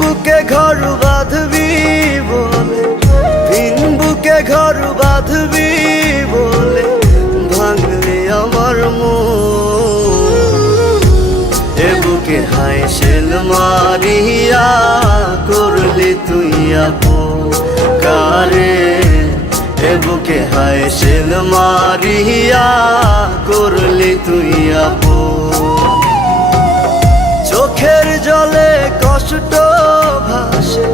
বুকে ঘর বাঁধবি বলে, ভিন বুকে ঘর বাঁধবি বলে ভাঙলি আমার মন। এ বুকে হায় শেল মারিয়া করলি তুই আপন কারে। এ বুকে হায় শেল মারিয়া করলি তুই আপন। চোখের জলে কষ্ট ভাসে,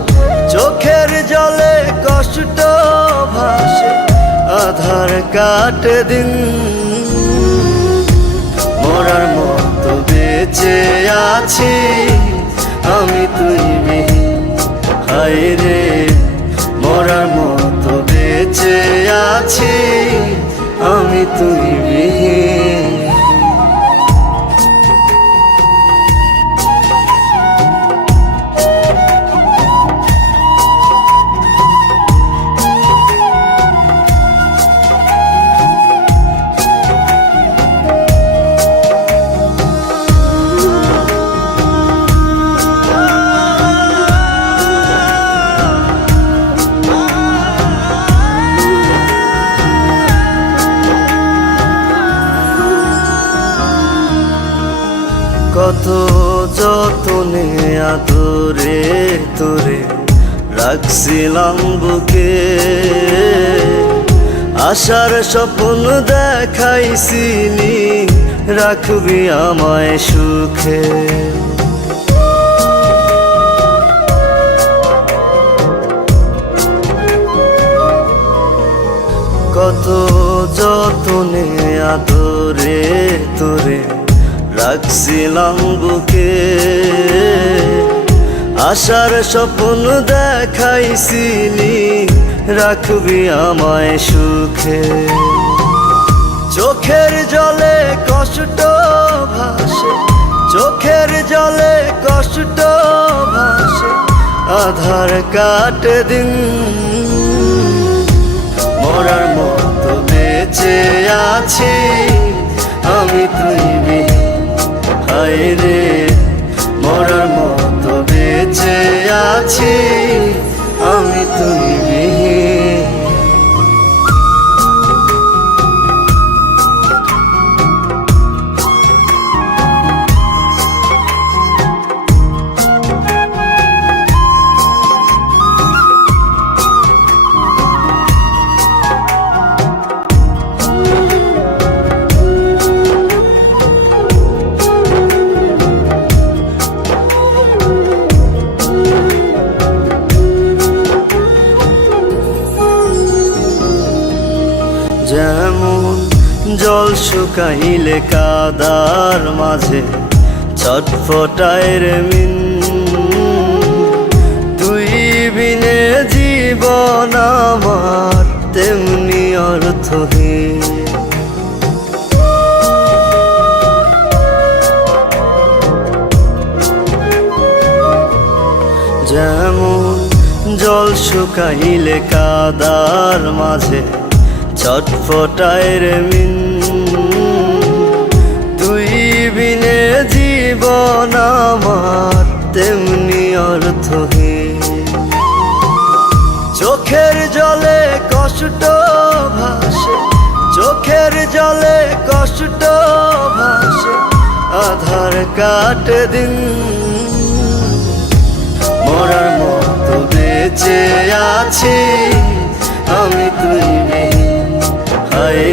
চোখের জলে কষ্ট ভাসে, আধার কাটে দিন। মরার মতো বেঁচে আছি আমি তুই বিহীন, হায় রে মরার মতো বেঁচে আছি আমি তুই বিহীন। কত যতনে আদরে তোরে রাখছিলাম বুকে, আশার স্বপ্ন দেখাইছিলি রাখবি আমায় সুখে। কত যতনে আদরে তোরে রাখছিলাম বুকে, আশার স্বপ্ন দেখাইছিলি রাখবি আমায় সুখে। চোখের জলে কষ্ট ভাসে, চোখের জলে কষ্ট ভাসে, আধার কাটে দিন। মরার মতো বেঁচে আছি আমি তুই বিহীন, হায় রে মরার মতো বেঁচে আছি আমি তুই বিহীন। যেমন জল শুকাইলে কাদার মাঝে ছটফটায় রে মিন, তুই বিনে জীবন আমার তেমনি অর্থহীন। যেমন জল শুকাইলে কাদার মাঝে ছটফটায় রে মিন, তুই বিনে জীবন আমার তেমনি অর্থহীন। চোখের জলে কষ্ট ভাসে, চোখের জলে কষ্ট ভাসে, আধার কাটে দিন। মরার মতো বেঁচে আছি আমি তুই বিহীন, হায়